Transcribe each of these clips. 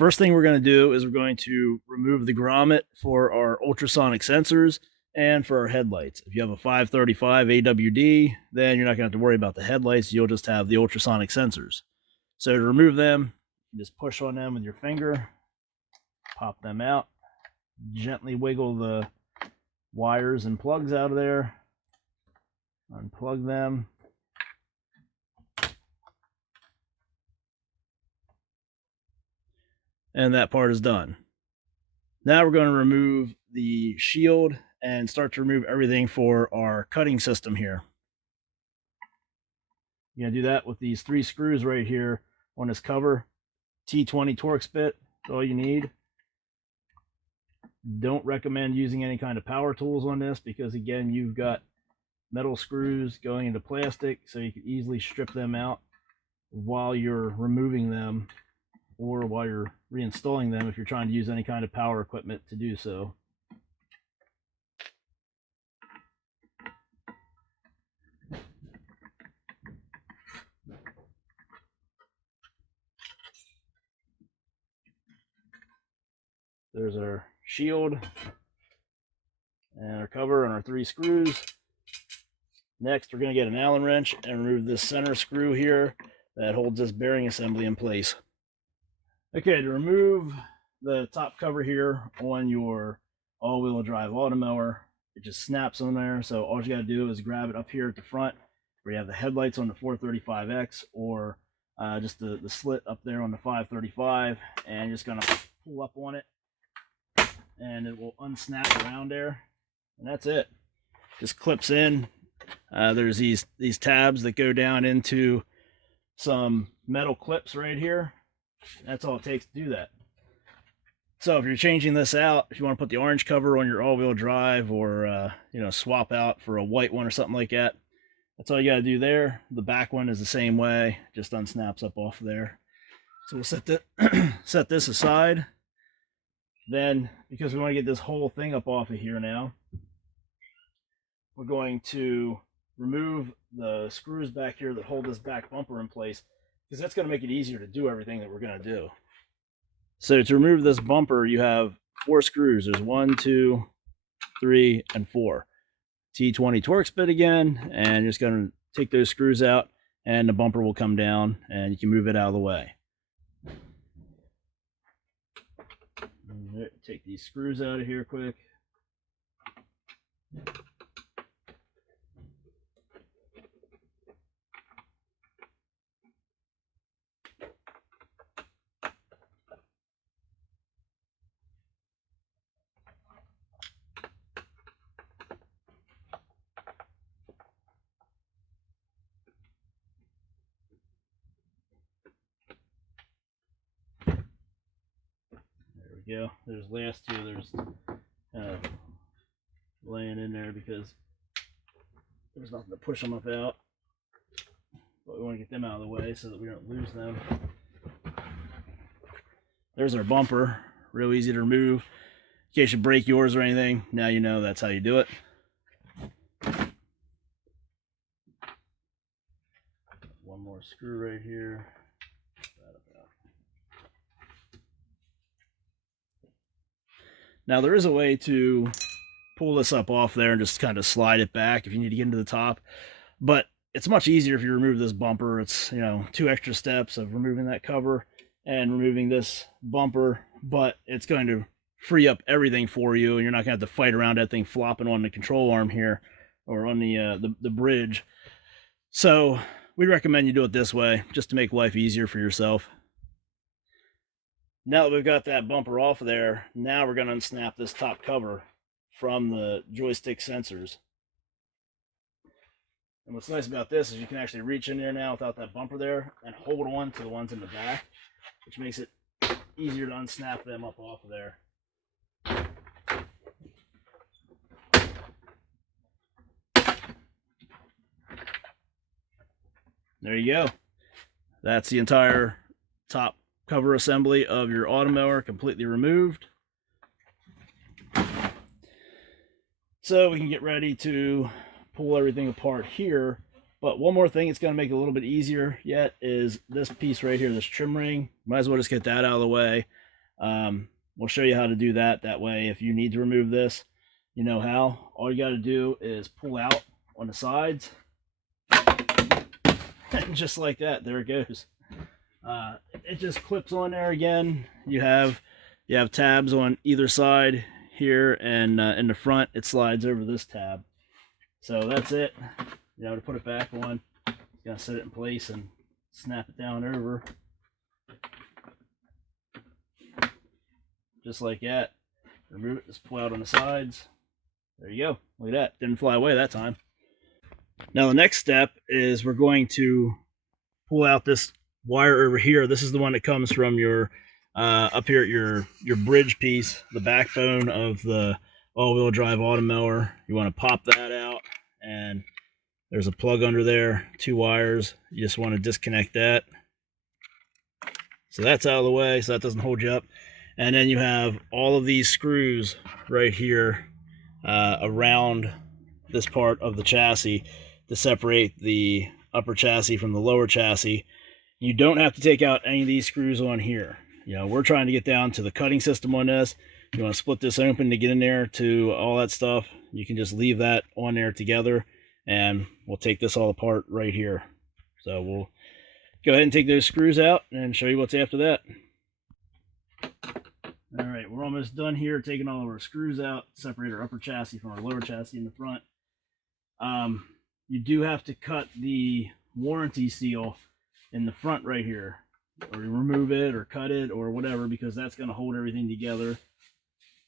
first thing we're going to do is we're going to remove the grommet for our ultrasonic sensors and for our headlights. If you have a 535 AWD, then you're not going to have to worry about the headlights. You'll just have the ultrasonic sensors. So to remove them, you just push on them with your finger, pop them out, gently wiggle the wires and plugs out of there, unplug them, and that part is done. Now we're going to remove the shield and start to remove everything for our cutting system here. You're going to do that with these 3 screws right here on this cover. T20 Torx bit, that's all you need. Don't recommend using any kind of power tools on this because, again, you've got metal screws going into plastic, so you can easily strip them out while you're removing them or while you're reinstalling them if you're trying to use any kind of power equipment to do so. There's our shield and our cover and our 3 screws. Next, we're going to get an Allen wrench and remove this center screw here that holds this bearing assembly in place. Okay, to remove the top cover here on your all-wheel drive Automower, it just snaps on there. So all you got to do is grab it up here at the front where you have the headlights on the 435X, or just the slit up there on the 535, and you're just going to pull up on it and it will unsnap around there, and that's it. Just clips in. There's these tabs that go down into some metal clips right here. That's all it takes to do that. So if you're changing this out, if you want to put the orange cover on your all-wheel drive, or swap out for a white one or something like that, that's all you got to do there. The back one is the same way, just unsnaps up off there. So we'll set this aside. Then, because we want to get this whole thing up off of here now, we're going to remove the screws back here that hold this back bumper in place, because that's going to make it easier to do everything that we're going to do. So to remove this bumper, you have 4 screws. There's 1, 2, 3, and 4. T20 Torx bit again, and you're just going to take those screws out, and the bumper will come down, and you can move it out of the way. Right, take these screws out of here quick. Go. There's the last 2. There's laying in there because there's nothing to push them up out. But we want to get them out of the way so that we don't lose them. There's our bumper. Real easy to remove. In case you break yours or anything, now you know that's how you do it. One more screw right here. Now there is a way to pull this up off there and just kind of slide it back if you need to get into the top, but it's much easier if you remove this bumper. It's 2 extra steps of removing that cover and removing this bumper, but it's going to free up everything for you, and you're not going to have to fight around that thing flopping on the control arm here or on the bridge. So we recommend you do it this way just to make life easier for yourself. Now that we've got that bumper off of there, now we're going to unsnap this top cover from the joystick sensors. And what's nice about this is you can actually reach in there now without that bumper there and hold on to the ones in the back, which makes it easier to unsnap them up off of there. There you go. That's the entire top cover assembly of your Automower completely removed. So we can get ready to pull everything apart here. But one more thing it's going to make it a little bit easier yet is this piece right here, this trim ring. Might as well just get that out of the way. We'll show you how to do that. That way, if you need to remove this, you know how. All you got to do is pull out on the sides. And just like that, there it goes. It just clips on there again. You have tabs on either side here, and in the front it slides over this tab. So that's it. To put it back on, you gotta set it in place and snap it down over. Just like that. Remove it, just pull out on the sides. There you go. Look at that. Didn't fly away that time. Now the next step is we're going to pull out this wire over here. This is the one that comes from your up here at your bridge piece, the backbone of the all-wheel drive Automower. You want to pop that out, and there's a plug under there, 2 wires. You just want to disconnect that. So that's out of the way, so that doesn't hold you up. And then you have all of these screws right here around this part of the chassis to separate the upper chassis from the lower chassis. You don't have to take out any of these screws on here. We're trying to get down to the cutting system on this. You want to split this open to get in there to all that stuff. You can just leave that on there together, and we'll take this all apart right here. So we'll go ahead and take those screws out and show you what's after that. All right, we're almost done here, taking all of our screws out, separate our upper chassis from our lower chassis in the front. You do have to cut the warranty seal in the front right here, or remove it or cut it or whatever, because that's going to hold everything together.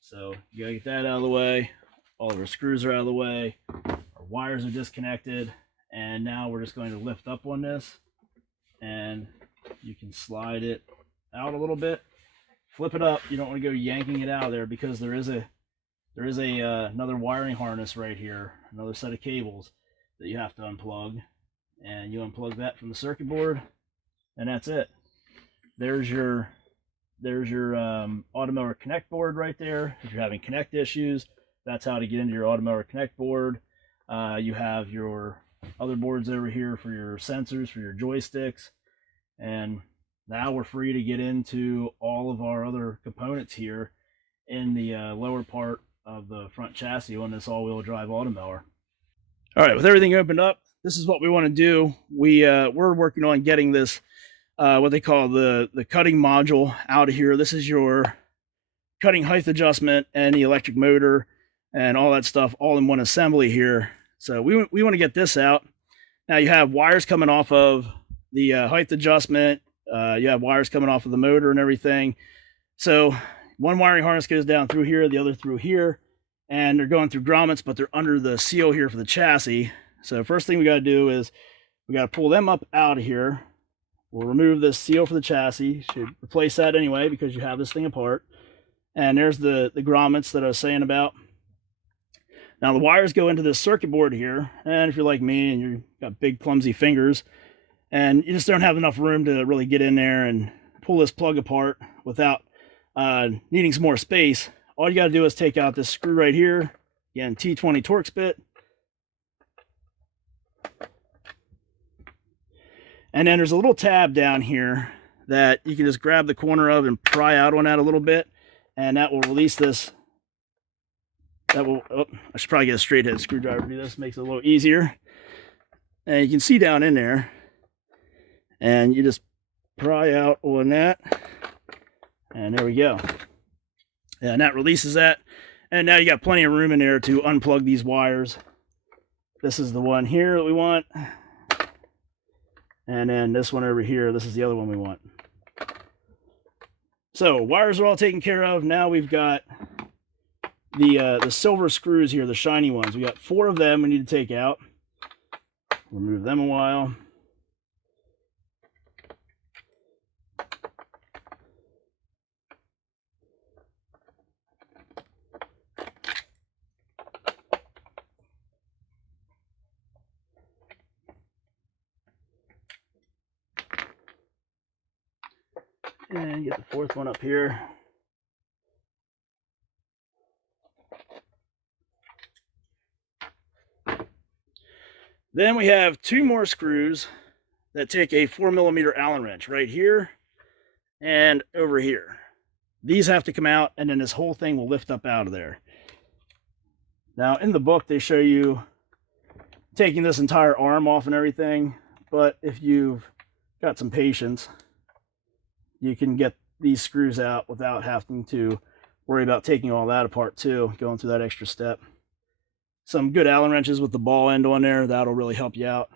So you gotta get that out of the way. All of our screws are out of the way. Our wires are disconnected, and now we're just going to lift up on this, and you can slide it out a little bit. Flip it up. You don't want to go yanking it out of there, because there is another wiring harness right here, another set of cables that you have to unplug, and you unplug that from the circuit board, and that's it. There's your Automower Connect board right there. If you're having Connect issues, that's how to get into your Automower Connect board. You have your other boards over here for your sensors, for your joysticks, and now we're free to get into all of our other components here in the lower part of the front chassis on this all-wheel drive Automower. All right, with everything opened up, this is what we want to do. We're working on getting this what they call the cutting module out of here. This is your cutting height adjustment and the electric motor and all that stuff all in one assembly here. So we want to get this out. Now you have wires coming off of the height adjustment. You have wires coming off of the motor and everything. So one wiring harness goes down through here, the other through here, and they're going through grommets, but they're under the seal here for the chassis. So first thing we got to do is we got to pull them up out of here. We'll remove this seal for the chassis. Should replace that anyway, because you have this thing apart. And there's the grommets that I was saying about. Now the wires go into this circuit board here, and if you're like me and you've got big clumsy fingers and you just don't have enough room to really get in there and pull this plug apart without needing some more space, all you got to do is take out this screw right here, again, T20 Torx bit, and then there's a little tab down here that you can just grab the corner of and pry out on that a little bit, and that will release this. That will, I should probably get a straight head screwdriver to do this, makes it a little easier. And you can see down in there, and you just pry out on that, and there we go. And that releases that, and now you got plenty of room in there to unplug these wires. This is the one here that we want, and then this one over here, this is the other one we want. So wires are all taken care of. Now we've got the silver screws here, the shiny ones. We got 4 of them we need to take out. Remove them a while. And get the 4th one up here. Then we have 2 more screws that take a 4mm Allen wrench right here and over here. These have to come out, and then this whole thing will lift up out of there. Now, in the book, they show you taking this entire arm off and everything, but if you've got some patience, you can get these screws out without having to worry about taking all that apart too, going through that extra step. Some good Allen wrenches with the ball end on there, that'll really help you out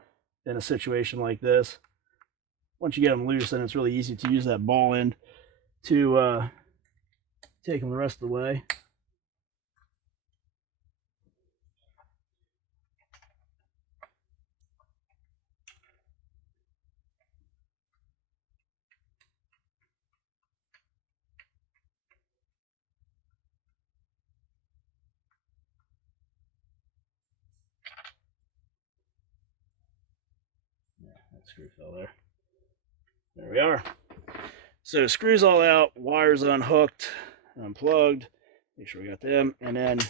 in a situation like this. Once you get them loose, then it's really easy to use that ball end to take them the rest of the way. Yeah, that screw fell there. There we are. So screws all out, wires unhooked, unplugged. Make sure we got them, and then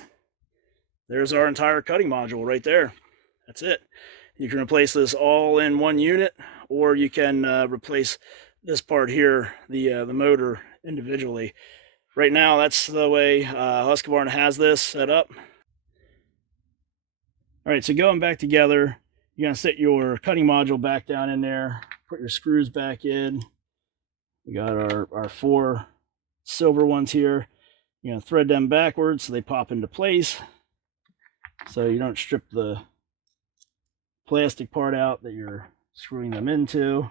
there's our entire cutting module right there. That's it. You can replace this all in one unit, or you can replace this part here, the motor, individually. Right now, that's the way Husqvarna has this set up. All right, so going back together, you're gonna set your cutting module back down in there, put your screws back in. We got our 4 silver ones here. You're gonna thread them backwards so they pop into place, so you don't strip the plastic part out that you're screwing them into.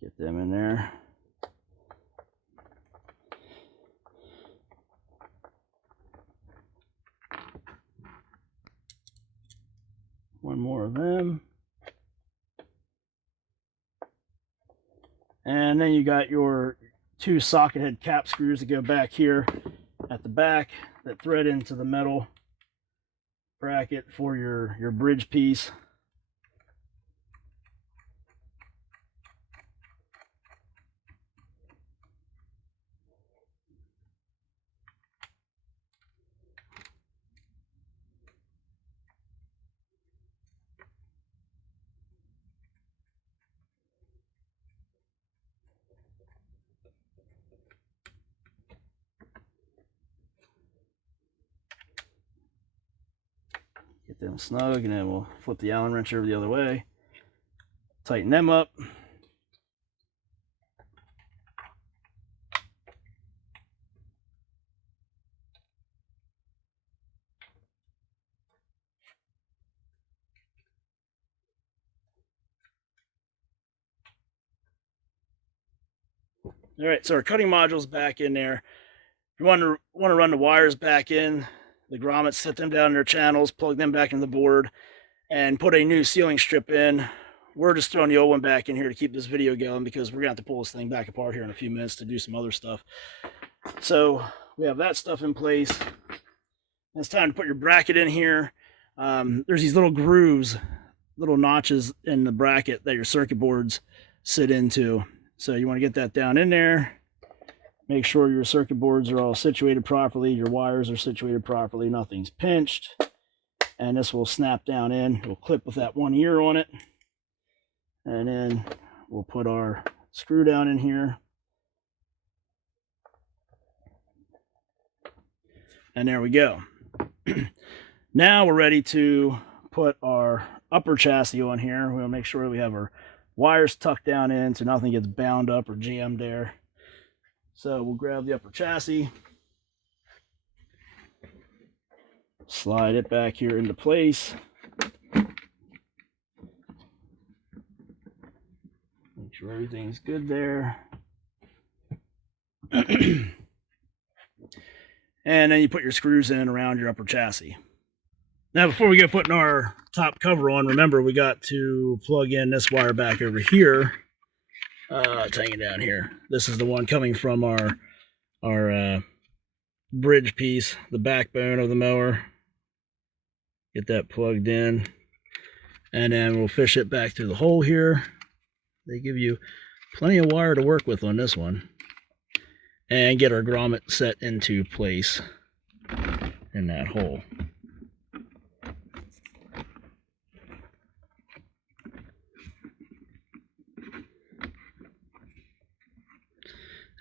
Get them in there. One more of them. And then you got your 2 socket head cap screws that go back here at the back that thread into the metal bracket for your bridge piece. Get them snug, and then we'll flip the Allen wrench over the other way. Tighten them up. All right, so our cutting module's back in there. If you want to run the wires back in, the grommets, set them down in their channels, plug them back into the board, and put a new sealing strip in. We're just throwing the old one back in here to keep this video going, because we're going to have to pull this thing back apart here in a few minutes to do some other stuff. So we have that stuff in place. It's time to put your bracket in here. There's these little grooves, little notches in the bracket that your circuit boards sit into. So you want to get that down in there. Make sure your circuit boards are all situated properly. Your wires are situated properly. Nothing's pinched. And this will snap down in. It will clip with that 1 ear on it. And then we'll put our screw down in here. And there we go. Now we're ready to put our upper chassis on here. We'll make sure we have our wires tucked down in so nothing gets bound up or jammed there. So we'll grab the upper chassis, slide it back here into place. Make sure everything's good there. And then you put your screws in around your upper chassis. Now, before we go putting our top cover on, remember we got to plug in this wire back over here. It's hanging down here. This is the one coming from our bridge piece, the backbone of the mower. Get that plugged in, and then we'll fish it back through the hole here. They give you plenty of wire to work with on this one, and get our grommet set into place in that hole.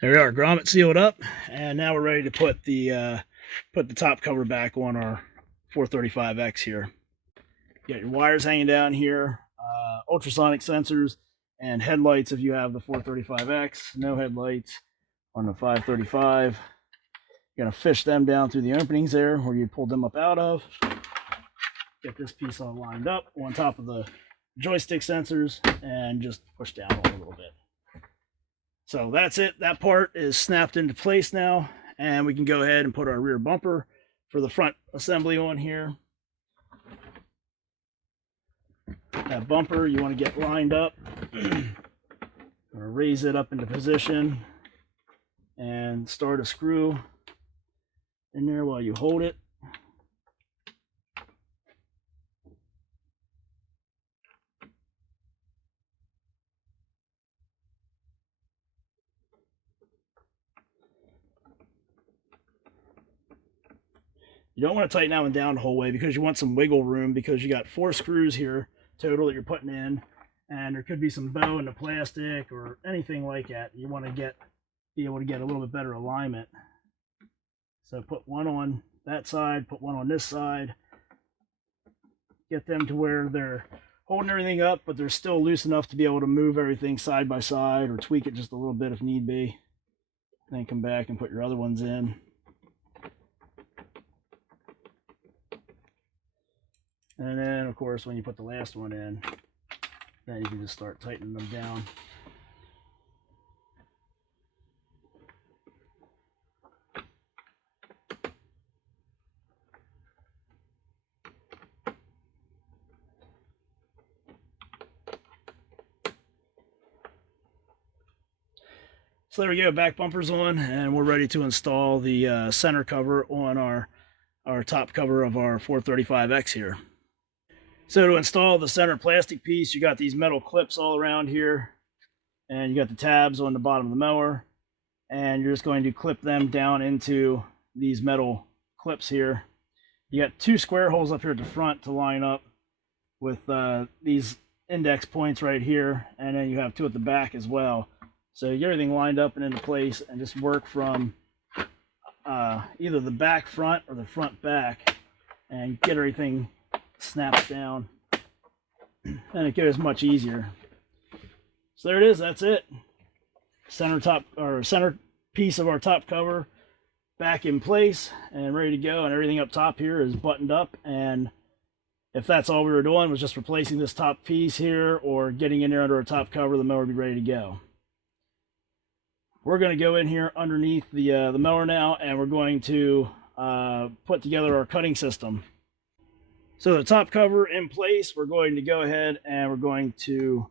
There we are, grommet sealed up, and now we're ready to put the top cover back on our 435X here. You got your wires hanging down here, ultrasonic sensors, and headlights if you have the 435X. No headlights on the 535. You're gonna fish them down through the openings there where you pulled them up out of. Get this piece all lined up on top of the joystick sensors and just push down a little bit. So that's it. That part is snapped into place now, and we can go ahead and put our rear bumper for the front assembly on here. That bumper you want to get lined up, or raise it up into position, and start a screw in there while you hold it. You don't want to tighten that one down the whole way because you want some wiggle room, because you got 4 screws here total that you're putting in, and there could be some bow in the plastic or anything like that. You want to be able to get a little bit better alignment. So put one on that side, put one on this side. Get them to where they're holding everything up, but they're still loose enough to be able to move everything side by side or tweak it just a little bit if need be. Then come back and put your other ones in. And then, of course, when you put the last one in, then you can just start tightening them down. So there we go, back bumper's on, and we're ready to install the center cover on our top cover of our 435X here. So to install the center plastic piece, you got these metal clips all around here, and you got the tabs on the bottom of the mower, and you're just going to clip them down into these metal clips here. You got 2 square holes up here at the front to line up with these index points right here, and then you have 2 at the back as well. So you get everything lined up and into place, and just work from either the back front or the front back, and get everything snaps down, and it goes much easier. So there it is. That's it. Center piece of our top cover back in place and ready to go, and everything up top here is buttoned up. And if that's all we were doing was just replacing this top piece here or getting in there under our top cover, the mower would be ready to go. We're going to go in here underneath the mower now, and we're going to put together our cutting system. So the top cover in place, we're going to go ahead and we're going to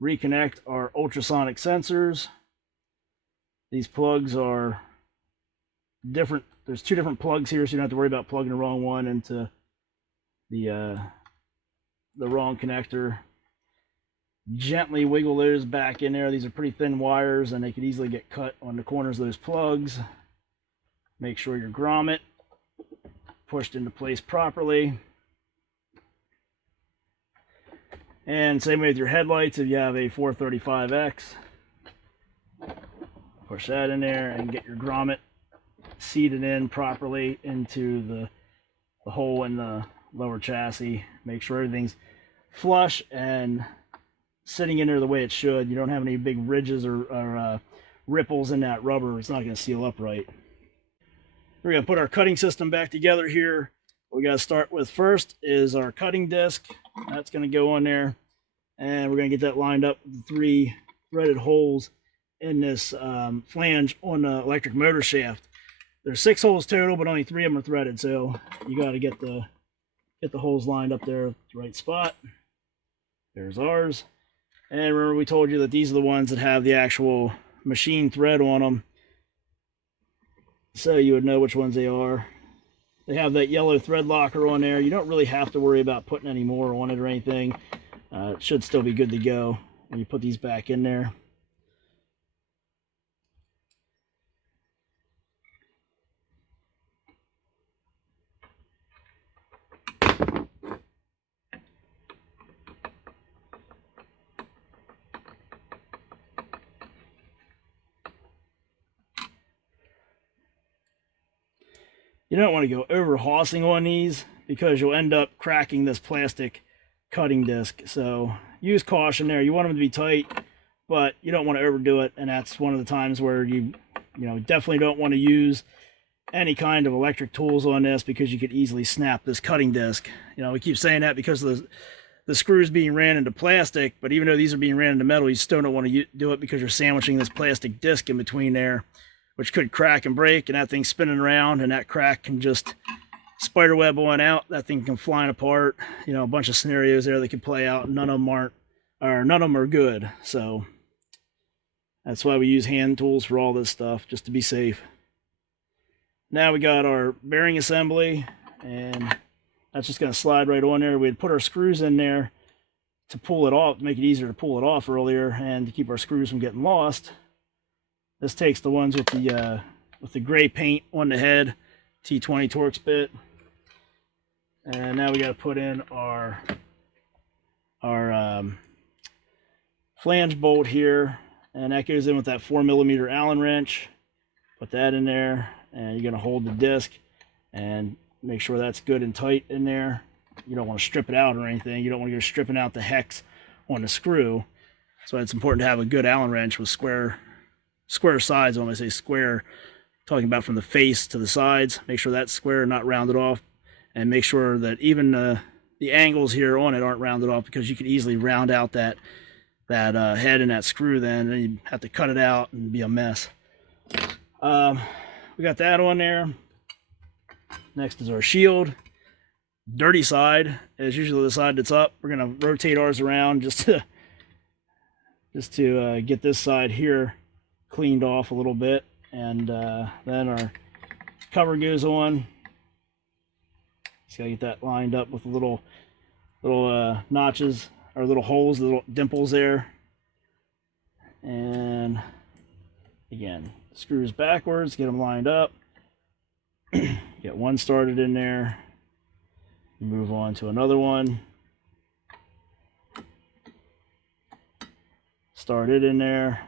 reconnect our ultrasonic sensors. These plugs are different. There's 2 different plugs here, so you don't have to worry about plugging the wrong one into the wrong connector. Gently wiggle those back in there. These are pretty thin wires, and they could easily get cut on the corners of those plugs. Make sure your grommet pushed into place properly. And same way with your headlights. If you have a 435X, push that in there and get your grommet seated in properly into the hole in the lower chassis. Make sure everything's flush and sitting in there the way it should. You don't have any big ridges or ripples in that rubber. It's not going to seal up right. We're going to put our cutting system back together here. What we got to start with first is our cutting disc. That's going to go on there, and we're going to get that lined up with the 3 threaded holes in this flange on the electric motor shaft. There's 6 holes total, but only 3 of them are threaded, so you got to get the holes lined up there at the right spot. There's ours. And remember, we told you that these are the ones that have the actual machine thread on them, so you would know which ones they are. They have that yellow thread locker on there. You don't really have to worry about putting any more on it or anything. It should still be good to go. And you put these back in there. You don't want to go over hossing on these because you'll end up cracking this plastic cutting disc. So use caution there. You want them to be tight, but you don't want to overdo it. And that's one of the times where you definitely don't want to use any kind of electric tools on this, because you could easily snap this cutting disc. We keep saying that because of the screws being ran into plastic, but even though these are being ran into metal, you still don't want to do it because you're sandwiching this plastic disc in between there, which could crack and break, and that thing's spinning around, and that crack can just spiderweb on out. That thing can fly apart. A bunch of scenarios there that could play out. None of them are good. So that's why we use hand tools for all this stuff, just to be safe. Now we got our bearing assembly, and that's just going to slide right on there. We had put our screws in there to pull it off, to make it easier to pull it off earlier, and to keep our screws from getting lost. This takes the ones with the gray paint on the head, T20 Torx bit. And now we got to put in our flange bolt here, and that goes in with that 4mm Allen wrench. Put that in there, and you're going to hold the disc and make sure that's good and tight in there. You don't want to strip it out or anything. You don't want to go stripping out the hex on the screw. So it's important to have a good Allen wrench with square sides. When I say square, talking about from the face to the sides. Make sure that's square, not rounded off, and make sure that even the angles here on it aren't rounded off, because you could easily round out that head and that screw. Then you have to cut it out and be a mess. We got that on there. Next is our shield. Dirty side is usually the side that's up. We're going to rotate ours around just to get this side here cleaned off a little bit, and then our cover goes on. Just gotta get that lined up with little notches, or little holes, little dimples there. And again, screws backwards, get them lined up. Get one started in there, move on to another one, start it in there,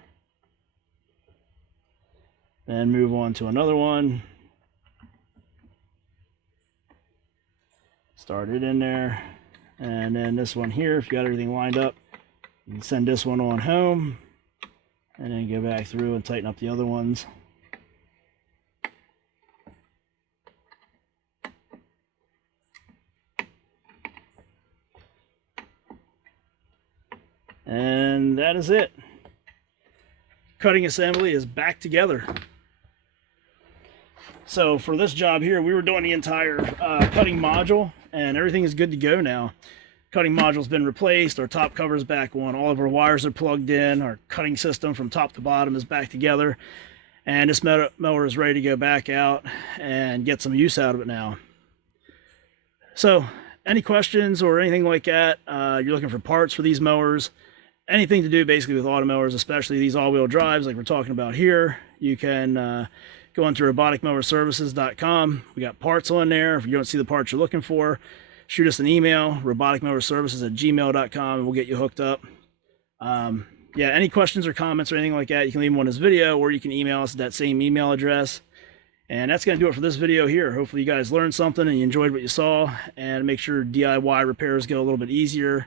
then move on to another one, start it in there, and then this one here, if you got everything lined up, you can send this one on home, and then go back through and tighten up the other ones. And that is it. Cutting assembly is back together. So for this job here, we were doing the entire cutting module, and everything is good to go now. Cutting module's been replaced, our top cover's back on, all of our wires are plugged in, our cutting system from top to bottom is back together, and this mower is ready to go back out and get some use out of it now. So any questions or anything like that, you're looking for parts for these mowers, anything to do basically with automowers, especially these all-wheel drives like we're talking about here, you can go onto roboticmowerservices.com. We got parts on there. If you don't see the parts you're looking for, shoot us an email, roboticmowerservices@gmail.com, and we'll get you hooked up. Yeah, any questions or comments or anything like that, you can leave them on this video, or you can email us at that same email address. And that's going to do it for this video here. Hopefully you guys learned something and you enjoyed what you saw, and make sure DIY repairs go a little bit easier